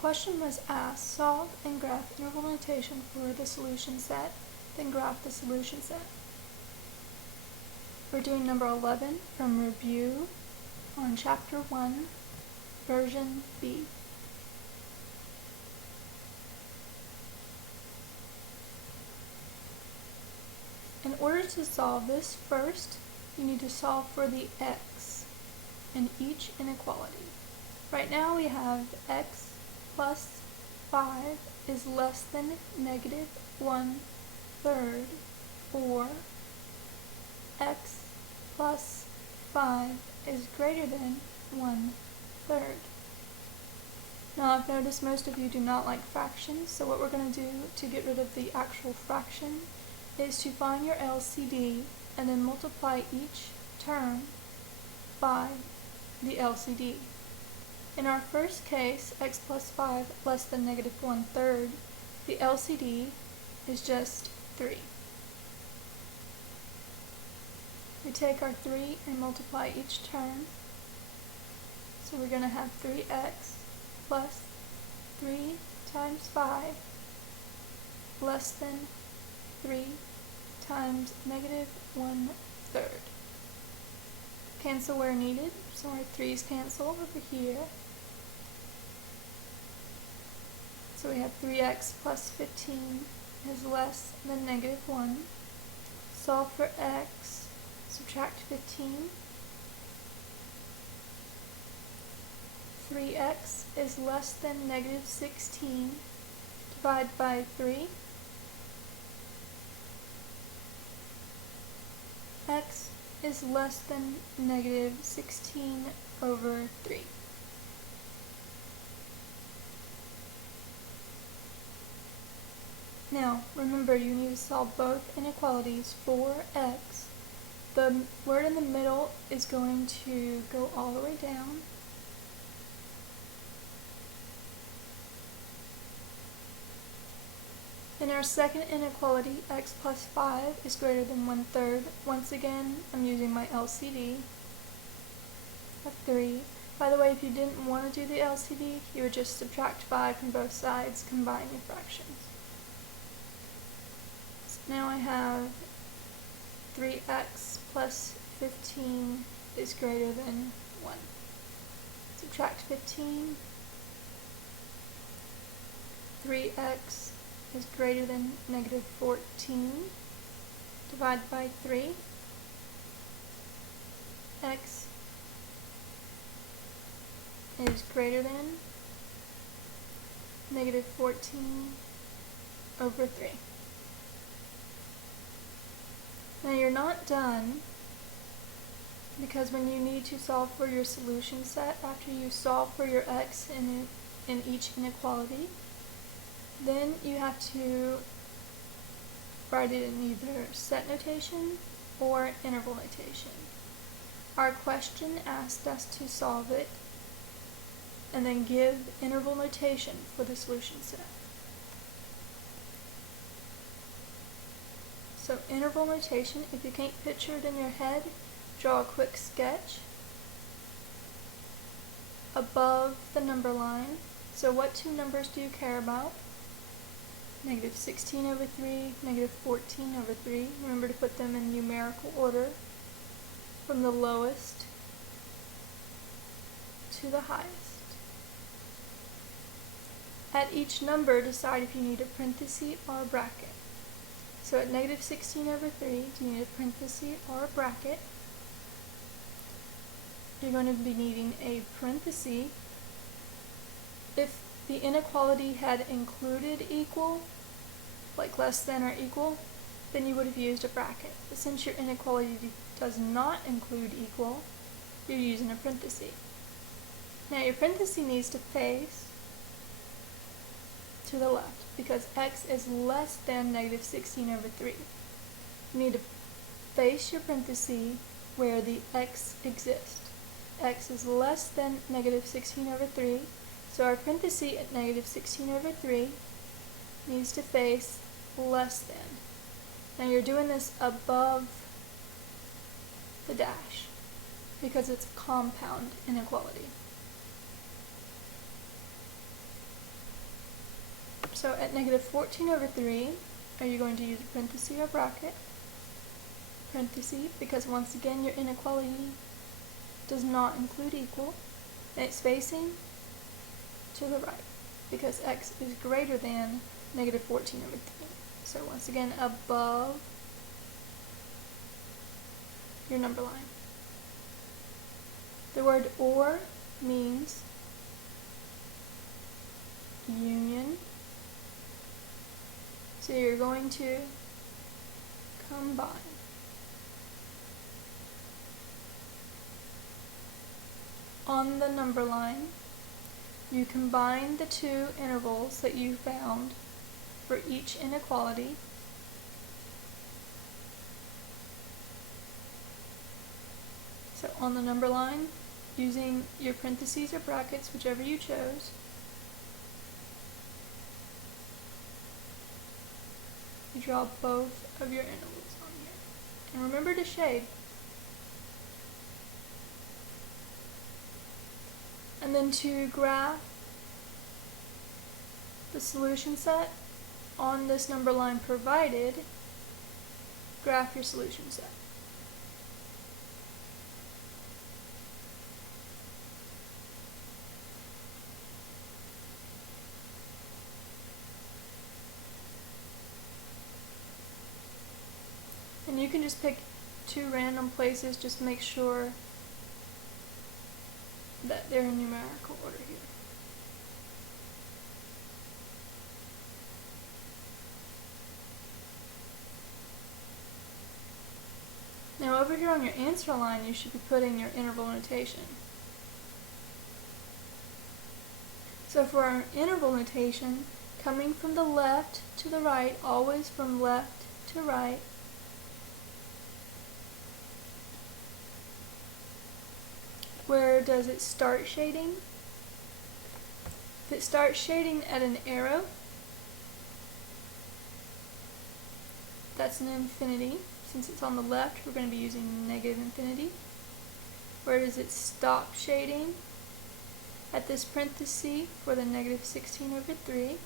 question was asked, solve and graph interval notation for the solution set, then graph the solution set. We're doing number 11 from review on chapter 1, version B. In order to solve this, first you need to solve for the x in each inequality. Right now we have x plus 5 is less than negative 1/3, or x plus 5 is greater than 1/3. Now I've noticed most of you do not like fractions, so what we're going to do to get rid of the actual fraction is to find your LCD and then multiply each term by the LCD. In our first case, x plus 5 less than negative 1/3, the LCD is just 3. We take our 3 and multiply each term, so we're going to have 3x plus 3 times 5 less than 3 times negative 1/3. Cancel where needed, so our 3's cancel over here. So we have 3x plus 15 is less than negative 1. Solve for x, subtract 15. 3x is less than negative 16. Divide by 3. X is less than negative 16 over 3. Now, remember, you need to solve both inequalities for x. The word in the middle is going to go all the way down. In our second inequality, x plus 5 is greater than 1/3. Once again, I'm using my LCD of 3. By the way, if you didn't want to do the LCD, you would just subtract 5 from both sides, combine your fractions. So now I have 3x plus 15 is greater than 1. Subtract 15. 3x is greater than negative 14. Divide by 3. X is greater than negative 14 over 3. Now you're not done, because when you need to solve for your solution set, after you solve for your x in each inequality, then you have to write it in either set notation or interval notation. Our question asked us to solve it and then give interval notation for the solution set. So interval notation, if you can't picture it in your head, draw a quick sketch above the number line. So what two numbers do you care about? Negative 16 over 3, negative 14 over 3. Remember to put them in numerical order from the lowest to the highest. At each number, decide if you need a parenthesis or a bracket. So at negative 16 over 3, do you need a parenthesis or a bracket? You're going to be needing a parenthesis. If the inequality had included equal, like less than or equal, then you would have used a bracket. But since your inequality does not include equal, you're using a parenthesis. Now your parenthesis needs to face to the left, because x is less than negative 16 over 3. You need to face your parenthesis where the x exists. X is less than negative 16 over 3. So our parenthesis at negative 16 over 3 needs to face less than. Now you're doing this above the dash because it's a compound inequality. So at negative 14 over 3, are you going to use a parenthesis or bracket? Parenthesis, because once again your inequality does not include equal, and it's facing to the right, because x is greater than negative 14 over 3. So once again, above your number line. The word or means union. So you're going to combine. On the number line, you combine the two intervals that you found for each inequality. So on the number line, using your parentheses or brackets, whichever you chose, you draw both of your intervals on here. And remember to shade. And then to graph the solution set on this number line provided, graph your solution set. And you can just pick two random places, just make sure that they're in numerical order here. Now over here on your answer line, you should be putting your interval notation. So for our interval notation, coming from the left to the right, always from left to right, where does it start shading? If it starts shading at an arrow, that's an infinity. Since it's on the left, we're going to be using negative infinity. Where does it stop shading? At this parenthesis for the negative 16 over 3.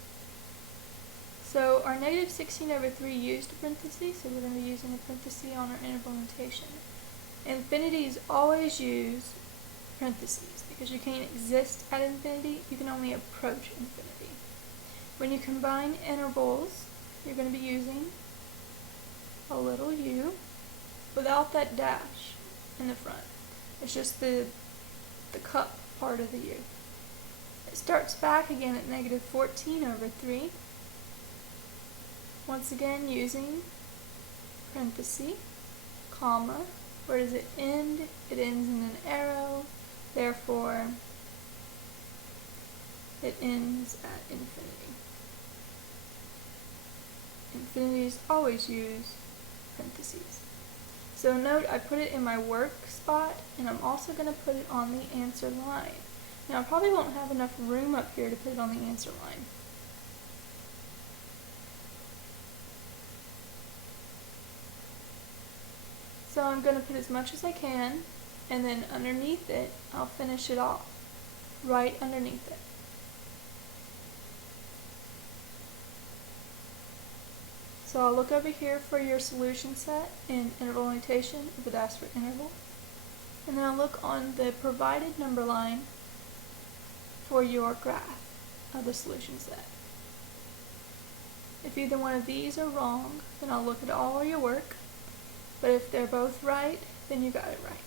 So our negative 16 over 3 used a parenthesis, so we're going to be using a parenthesis on our interval notation. Infinities always use parentheses because you can't exist at infinity, you can only approach infinity. When you combine intervals, you're going to be using a little u without that dash in the front. It's just the cup part of the u. It starts back again at negative 14 over 3. Once again using parenthesis, comma. Where does it end? It ends in an arrow. Therefore, it ends at infinity. Infinities always use parentheses. So note I put it in my work spot, and I'm also going to put it on the answer line. Now I probably won't have enough room up here to put it on the answer line. So I'm going to put as much as I can, and then underneath it, I'll finish it off, right underneath it. So I'll look over here for your solution set in interval notation if it asks for interval. And then I'll look on the provided number line for your graph of the solution set. If either one of these are wrong, then I'll look at all your work. But if they're both right, then you got it right.